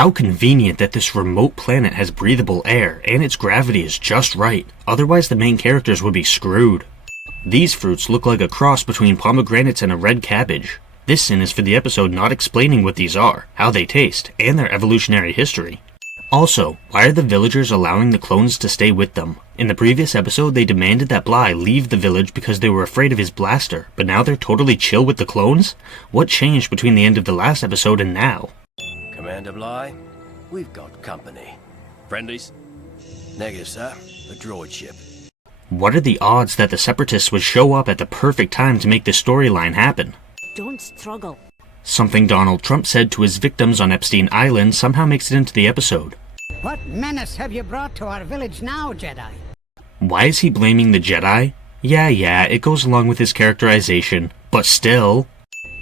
How convenient that this remote planet has breathable air and its gravity is just right, otherwise the main characters would be screwed. These fruits look like a cross between pomegranates and a red cabbage. This sin is for the episode not explaining what these are, how they taste, and their evolutionary history. Also, why are the villagers allowing the clones to stay with them? In the previous episode they demanded that Bly leave the village because they were afraid of his blaster, but now they're totally chill with the clones? What changed between the end of the last episode and now? Commander Bly, we've got company. Friendlies? Negative, sir. A droid ship. What are the odds that the Separatists would show up at the perfect time to make this storyline happen? Don't struggle. Something Donald Trump said to his victims on Epstein Island somehow makes it into the episode. What menace have you brought to our village now, Jedi? Why is he blaming the Jedi? Yeah, it goes along with his characterization, but still...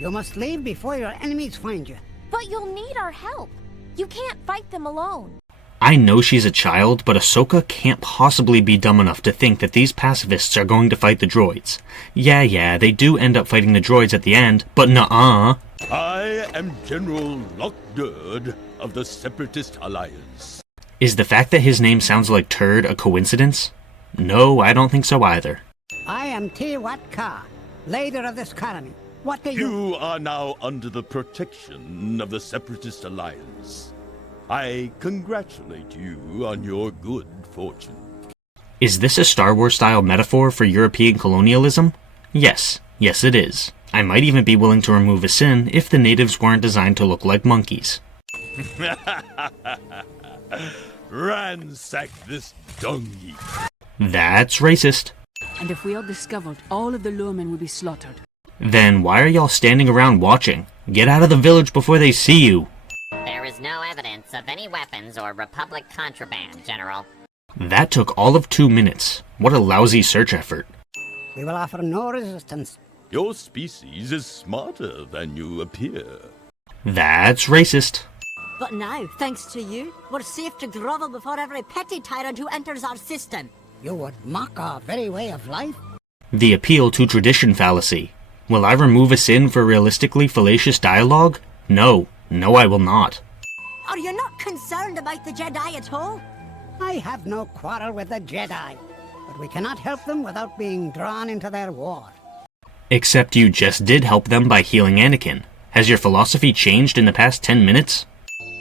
You must leave before your enemies find you. But you'll need our help. You can't fight them alone. I know she's a child, but Ahsoka can't possibly be dumb enough to think that these pacifists are going to fight the droids. Yeah, they do end up fighting the droids at the end, but nuh-uh. I am General Lok Durd of the Separatist Alliance. Is the fact that his name sounds like Turd a coincidence? No, I don't think so either. I am Tiwat Ka, leader of this colony. What do You are now under the protection of the Separatist Alliance. I congratulate you on your good fortune. Is this a Star Wars-style metaphor for European colonialism? Yes it is. I might even be willing to remove a sin if the natives weren't designed to look like monkeys. Ransack this dung heap. That's racist. And if we are discovered, all of the lawmen will be slaughtered. Then why are y'all standing around watching? Get out of the village before they see you. There is no evidence of any weapons or Republic contraband, General. That took all of 2 minutes. What a lousy search effort. We will offer no resistance. Your species is smarter than you appear. That's racist. But now, thanks to you, we're safe to grovel before every petty tyrant who enters our system. You would mock our very way of life? The appeal to tradition fallacy. Will I remove a sin for realistically fallacious dialogue? No, I will not. Are you not concerned about the Jedi at all? I have no quarrel with the Jedi, but we cannot help them without being drawn into their war. Except you just did help them by healing Anakin. Has your philosophy changed in the past 10 minutes?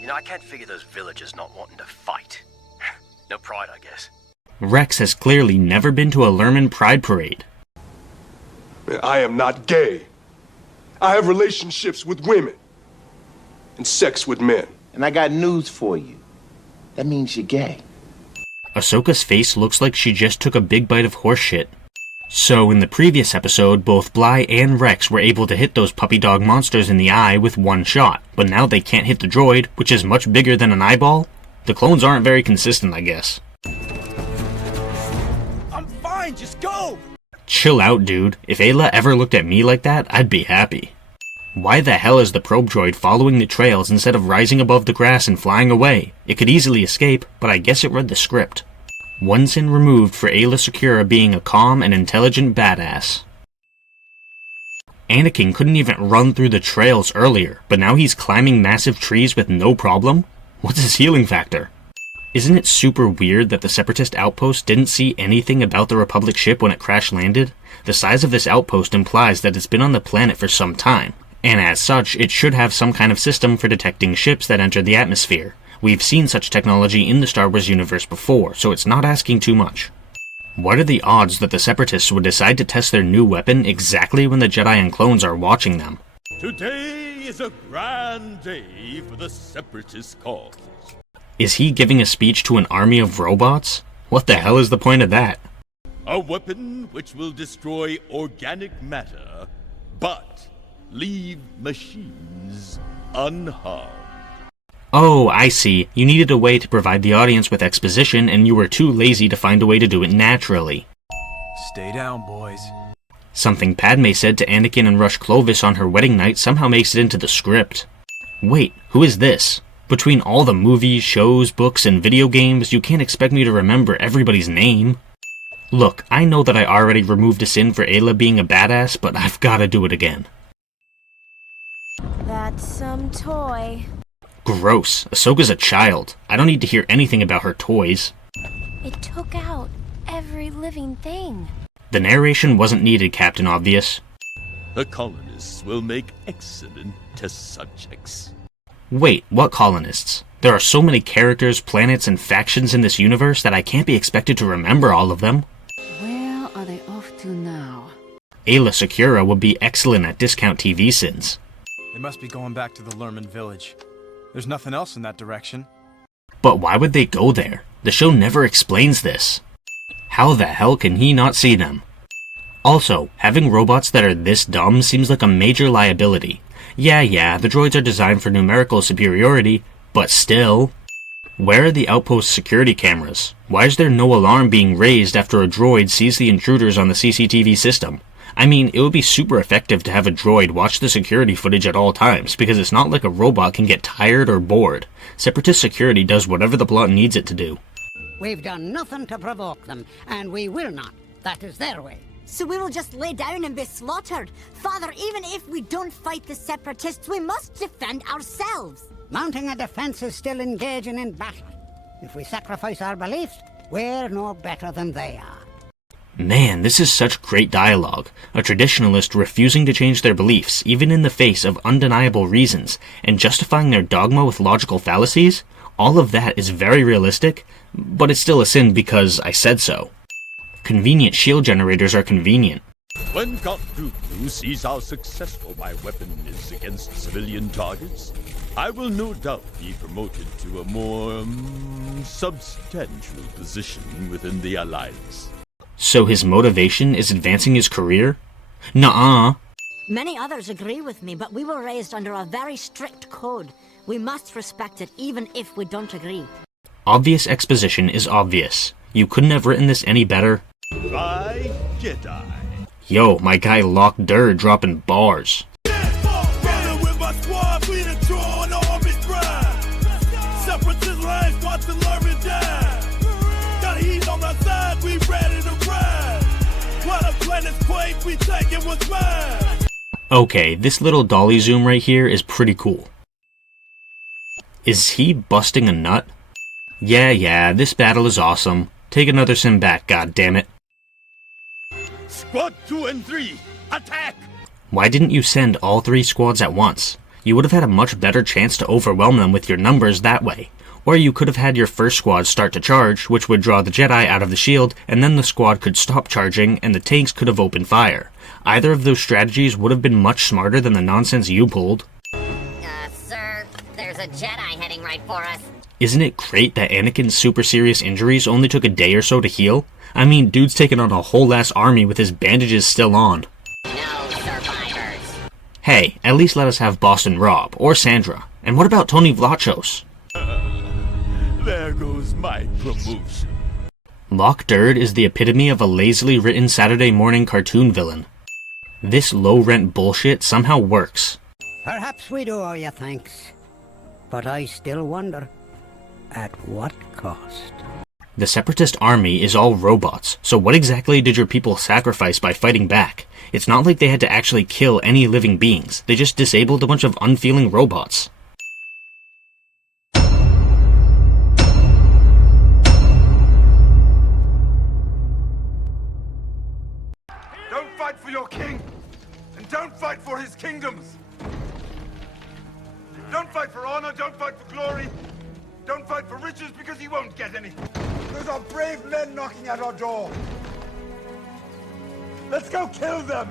You know, I can't figure those villagers not wanting to fight. No pride, I guess. Rex has clearly never been to a Lerman Pride Parade. I am not gay. I have relationships with women and sex with men. And I got news for you. That means you're gay. Ahsoka's face looks like she just took a big bite of horse shit. So in the previous episode, both Bly and Rex were able to hit those puppy dog monsters in the eye with one shot, but now they can't hit the droid, which is much bigger than an eyeball? The clones aren't very consistent, I guess. I'm fine, just go! Chill out, dude. If Ayla ever looked at me like that, I'd be happy. Why the hell is the probe droid following the trails instead of rising above the grass and flying away? It could easily escape, but I guess it read the script. One sin removed for Ayla Secura being a calm and intelligent badass. Anakin couldn't even run through the trails earlier, but now he's climbing massive trees with no problem? What's his healing factor? Isn't it super weird that the Separatist outpost didn't see anything about the Republic ship when it crash landed? The size of this outpost implies that it's been on the planet for some time, and as such, it should have some kind of system for detecting ships that enter the atmosphere. We've seen such technology in the Star Wars universe before, so it's not asking too much. What are the odds that the Separatists would decide to test their new weapon exactly when the Jedi and clones are watching them? Today is a grand day for the Separatist cause. Is he giving a speech to an army of robots? What the hell is the point of that? A weapon which will destroy organic matter, but leave machines unharmed. Oh, I see. You needed a way to provide the audience with exposition, and you were too lazy to find a way to do it naturally. Stay down, boys. Something Padme said to Anakin and Rush Clovis on her wedding night somehow makes it into the script. Wait, who is this? Between all the movies, shows, books, and video games, you can't expect me to remember everybody's name. Look, I know that I already removed a sin for Ayla being a badass, but I've gotta do it again. That's some toy. Gross. Ahsoka's a child. I don't need to hear anything about her toys. It took out every living thing. The narration wasn't needed, Captain Obvious. The colonists will make excellent test subjects. Wait, what colonists? There are so many characters, planets, and factions in this universe that I can't be expected to remember all of them. Where are they off to now? Ayla Secura would be excellent at discount TVSins. They must be going back to the Lerman village. There's nothing else in that direction. But why would they go there? The show never explains this. How the hell can he not see them? Also, having robots that are this dumb seems like a major liability. Yeah, the droids are designed for numerical superiority, but still. Where are the outpost security cameras? Why is there no alarm being raised after a droid sees the intruders on the CCTV system? I mean, it would be super effective to have a droid watch the security footage at all times, because it's not like a robot can get tired or bored. Separatist security does whatever the plot needs it to do. We've done nothing to provoke them, and we will not. That is their way. So we will just lay down and be slaughtered. Father, even if we don't fight the Separatists, we must defend ourselves. Mounting a defense is still engaging in battle. If we sacrifice our beliefs, we're no better than they are. Man, this is such great dialogue. A traditionalist refusing to change their beliefs, even in the face of undeniable reasons, and justifying their dogma with logical fallacies? All of that is very realistic, but it's still a sin because I said so. Convenient shield generators are convenient. When Count Dooku sees how successful my weapon is against civilian targets, I will no doubt be promoted to a more substantial position within the Alliance. So his motivation is advancing his career? Nuh-uh. Many others agree with me, but we were raised under a very strict code. We must respect it, even if we don't agree. Obvious exposition is obvious. You couldn't have written this any better. By Jedi. Yo, my guy Lok Durd dropping bars. Okay, this little dolly zoom right here is pretty cool. Is he busting a nut? Yeah, this battle is awesome. Take another sim back, goddammit. Squad 2 and 3, attack! Why didn't you send all 3 squads at once? You would have had a much better chance to overwhelm them with your numbers that way. Or you could have had your first squad start to charge, which would draw the Jedi out of the shield, and then the squad could stop charging, and the tanks could have opened fire. Either of those strategies would have been much smarter than the nonsense you pulled. Sir, there's a Jedi heading right for us. Isn't it great that Anakin's super serious injuries only took a day or so to heal? I mean, dude's taken on a whole ass army with his bandages still on. No survivors. Hey, at least let us have Boston Rob, or Sandra. And what about Tony Vlachos? There goes my promotion. Lok Durd is the epitome of a lazily written Saturday morning cartoon villain. This low-rent bullshit somehow works. Perhaps we do owe you thanks. But I still wonder, at what cost? The Separatist army is all robots, so what exactly did your people sacrifice by fighting back? It's not like they had to actually kill any living beings, they just disabled a bunch of unfeeling robots. Don't fight for your king, and don't fight for his kingdoms. Don't fight for honor, don't fight for glory. Don't fight for riches because he won't get any. Those are brave men knocking at our door. Let's go kill them!